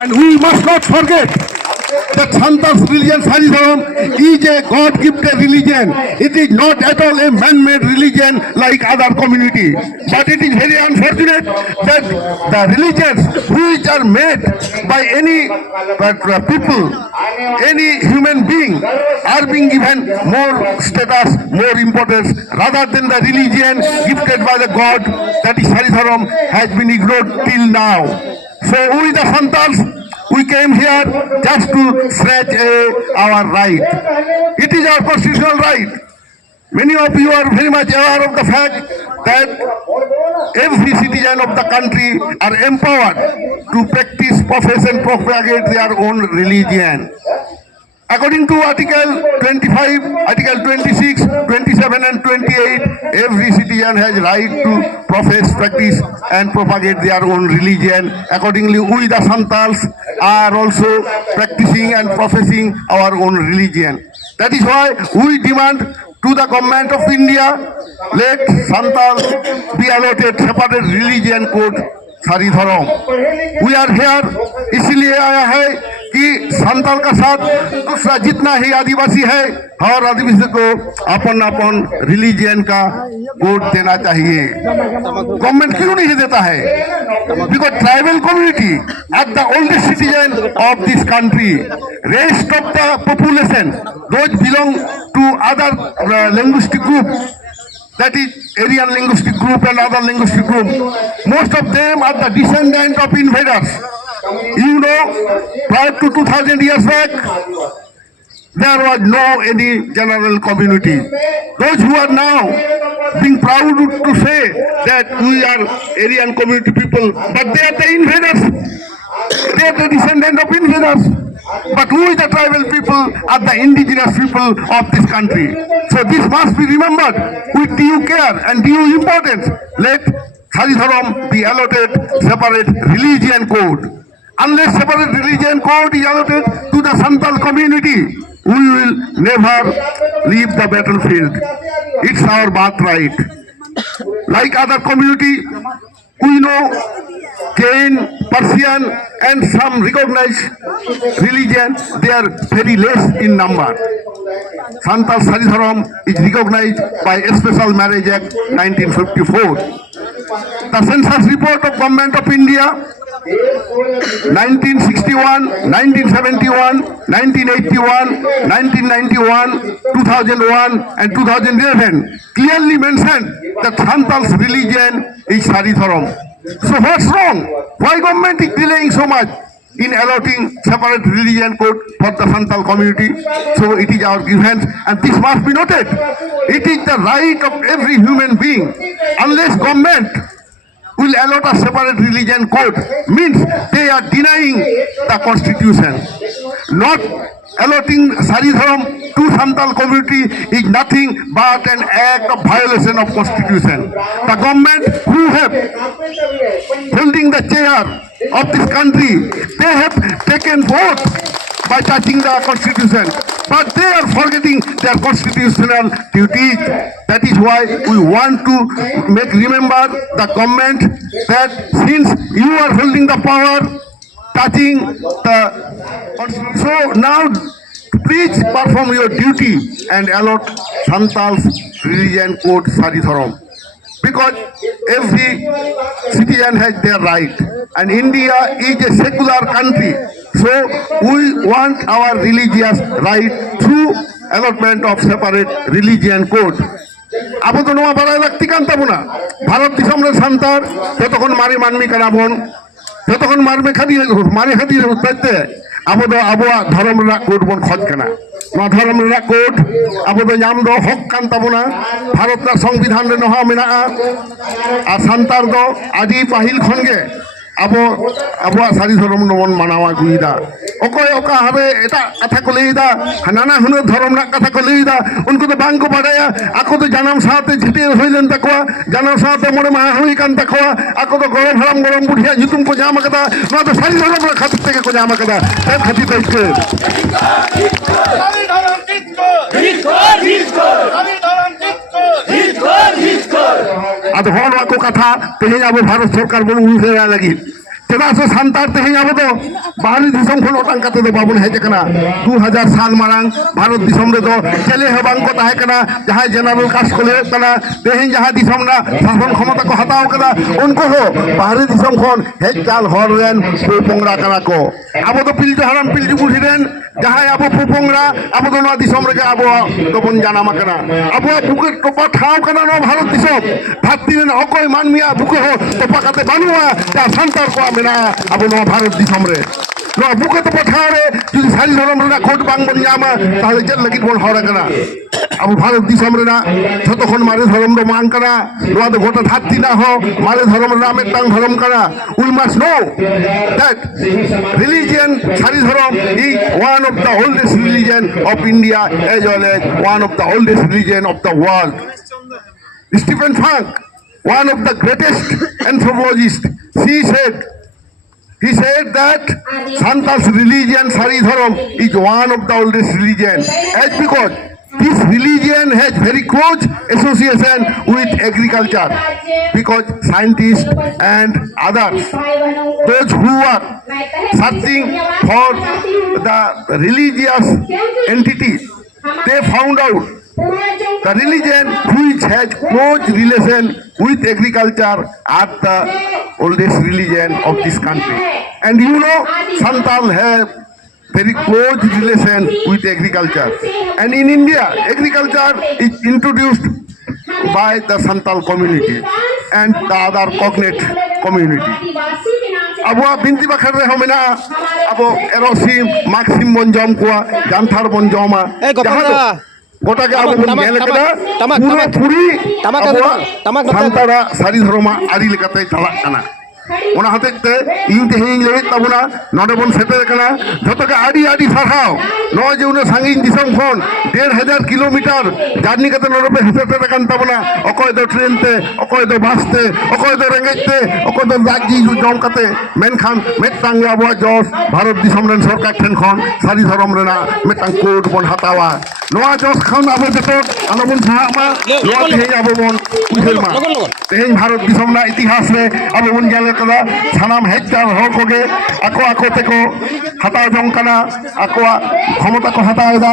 And we must not forget that Santal's religion, Saridharam, is a God-gifted religion. It is not at all a man-made religion like other communities. But it is very unfortunate that the religions which are made by any people, any human being, are being given more status, more importance, rather than the religion gifted by the God, that is Saridharam, has been ignored till now. So we the Santals, we came here just to stretch our right. It is our constitutional right. Many of you are very much aware of the fact that every citizen of the country are empowered to practice, profess and propagate their own religion. According to Article 25, Article 26, 27 and 28, every citizen has right to profess, practice and propagate their own religion. Accordingly, we the Santals are also practicing and professing our own religion. That is why we demand to the government of India, let Santals be allotted separate religion code सारीधरम. We are here इसलिए आया है कि संताल का साथ दूसरा जितना ही आदिवासी है, हर आदिवासी को अपन अपन रिलीजियन का वोट देना चाहिए. गवर्नमेंट क्यों नहीं देता है? Because tribal community are the oldest citizen of this country. Rest of the population, those belong to other linguistic group, that is Aryan linguistic group and other linguistic group. Most of them are the descendant of invaders. You know, prior to 2000 years back, there was no any general community. Those who are now being proud to say that we are Aryan community people, but they are the invaders. They are the descendant of invaders. But we, the tribal people, are the indigenous people of this country. So this must be remembered with due care and due importance. Let Saridharam be allotted separate religion code. Unless separate religion code is allotted to the Santal community, we will never leave the battlefield. It's our birthright. Like other community, we know Jain, Persian and some recognized religion, they are very less in number. Santal Saridharam is recognized by a Special Marriage Act 1954. The census report of Government of India 1961, 1971, 1981, 1991, 2001 and 2011 clearly mentioned that Santal's religion is Saridharam. So what's wrong? Why government is delaying so much in allotting separate religion code for the Santal community? So it is our grievance and this must be noted. It is the right of every human being. Unless government will allot a separate religion code, means they are denying the constitution. Not allotting Saridharam to Santal community is nothing but an act of violation of constitution. The government who have holding the chair of this country, they have taken vote by touching the constitution, but they are forgetting their constitutional duties. That is why we want to make remember the government that since you are holding the power, touching the constitution, so now please perform your duty and allot Santal's religion code Saridharam. Because every citizen has their right and India is a secular country. So we want our religious right through allotment of separate religion code. Apo to noa barai lakti kan tabuna. Bharat disam re santar jotokon mari manmi kanabon. Jotokon marme khadi utte. Apo do abwa dharam ra code bon khoj kana. Noa dharam ra code apo do nyam do hok kan tabuna. Bharat ra সংবিধান re noha menaa. Ar santar do adi pahil khonge abo Saridharam nomon manawa guida. Okoy oka habe eta katha ko leida nana huno dharam ra katha ko leida unko to bang ko badaya ako to janam saate jhite hoilen takwa janam saate more ma hoi kan takwa ako to gorom budhiya jutum ko jama kada no to Saridharam ra khatir teke ko jama kada tet khati teke Saridharam ᱟᱫᱚ ᱦᱚᱲ ᱠᱚ ᱠᱟᱛᱷᱟ ᱛᱮᱦᱮᱧ ᱟᱵᱚ ᱵᱷᱟᱨᱚᱛ ᱥᱚᱨᱠᱟর ᱵᱚᱱ ᱩᱭᱦᱟᱹᱨᱟ ᱞᱟᱹᱜᱤᱫ ᱛᱮ चेदा से सानतार तेहें अब तो बाहरी दिसम खन ओटांग काते दो बाबुन हेज कना 2000 साल मारांग भारत दिसम रे दो चले हबांग को ताहे कना जहां जनरल कास्ट को ले कना तेहें जहां दिसम ना शासन क्षमता को हटाओ कदा उनको हो बाहरी दिसम खन हेज काल हर रेन पोंगरा कना को अब तो पिलजु हराम पिलजु बुढ़ी रेन जहां अब पोंगरा अब तो ना दिसम रे अब तो बन जाना मकना अब बुके टोपा ठाव कना नो भारत दिसम धरती रेन अकोय मानमिया बुके हो टोपा काते बानुआ ता संतर को मेना अब नो भारत दिसम रे नो बुके तो पठारे जुदी सारी धरम रे कोट बांग बन जामा ताहले चेद लगित बन हरा कना अब भारत दिसम रे ना जतक्षण मारे धरम दो मांग कना नो तो गोटा धरती ना हो मारे धरम रे मिदटांग धरम कना we must know that religion Sari Dharam is one of the oldest religion of India as well as one of the oldest religion of the world Stephen Funk one of the greatest anthropologists he said that Santal's religion Sari Dharam is one of the oldest religion as because this religion has very close association with agriculture because scientists and others those who are searching for the religious entities they found out the religion which has close relation with agriculture are the oldest religion of this country. And you know, Santal have very close relation with agriculture. And in India, agriculture is introduced by the Santal community and the other cognate community. Abo binti bakar re homena abo erosim maxim bonjom kwa janthar bonjoma গোটা কে আবো গেলে কেনা পুরো পুরি আবো সান্তারা সারি ধর্মা আদি লেকাতে চালাক কানা ওনা হতেতে ইউতে হেই লেগে তাবুনা নডে বন সেতে কানা যতকে আদি আদি সারাও নয় যে উনা সাঙ্গিন দিসম ফোন 1500 কিলোমিটার জার্নি কাতে নরবে হেতে কান তাবুনা অকয় দো ট্রেনতে অকয় দো বাসতে অকয় দো রেঙ্গেতে অকয় দো রাজি জম কাতে মেনখান মেটাং আবো জস ভারত দিসম রেন সরকার ঠেন খন সারি ধর্ম রেনা মেটাং কোড বন হাতাওয়া নোয়া জস খান আবো যত আলবন সাহামা নোয়া তেহেই আবো বন উইহেলমা তেহেই ভারত দিসম না ইতিহাস রে আবো বন গেলে कदा सानाम हेजदार हर कोगे आको आको तेको हता जंग कना आको क्षमता को हता दा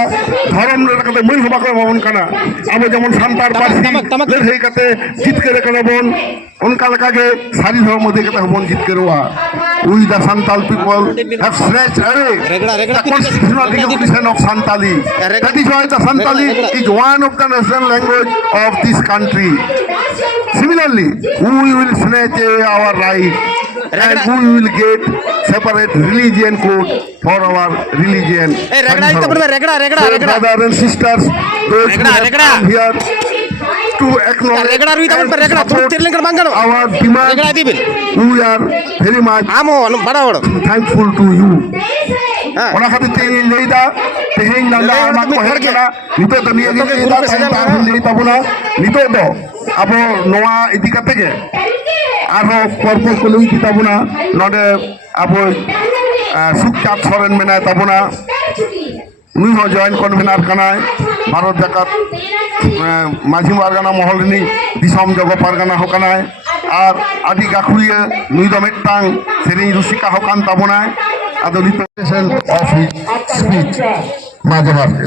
धर्म रे कते मुल हबा को बन कना आबो जेमन सान्तार पार्सी लड़ाई कते जीत करे कना बन उनका लगा के सारी धर्म दे कते बन जीत करवा we the Santal people have snatched away the constitutional recognition of Santali. That is why the Santali is one of the national language of this country. Similarly, we will snatch away our right and we will get separate religion code for our religion. Brothers and sisters, those who have come here to acknowledge and support our demand, we are very much thankful to you. Ona khati tehin leida tehin nanda ama ko herkena nito to niye leida tehin leida bola nito do abo noa idi kate ge aro korpo ko lui kitabuna node abo sukchat soren mena tabuna নুই হ joint convener কানায় ভারত জাকাত মাঝি Pargana মহলনি দিসম jug Pargana হকানায় আর আদি গাখুরিয়ে নুই দমেটাং সেরিং রুসিকা হকান তাবনায় আদলিত of his speech মাঝে মাঝে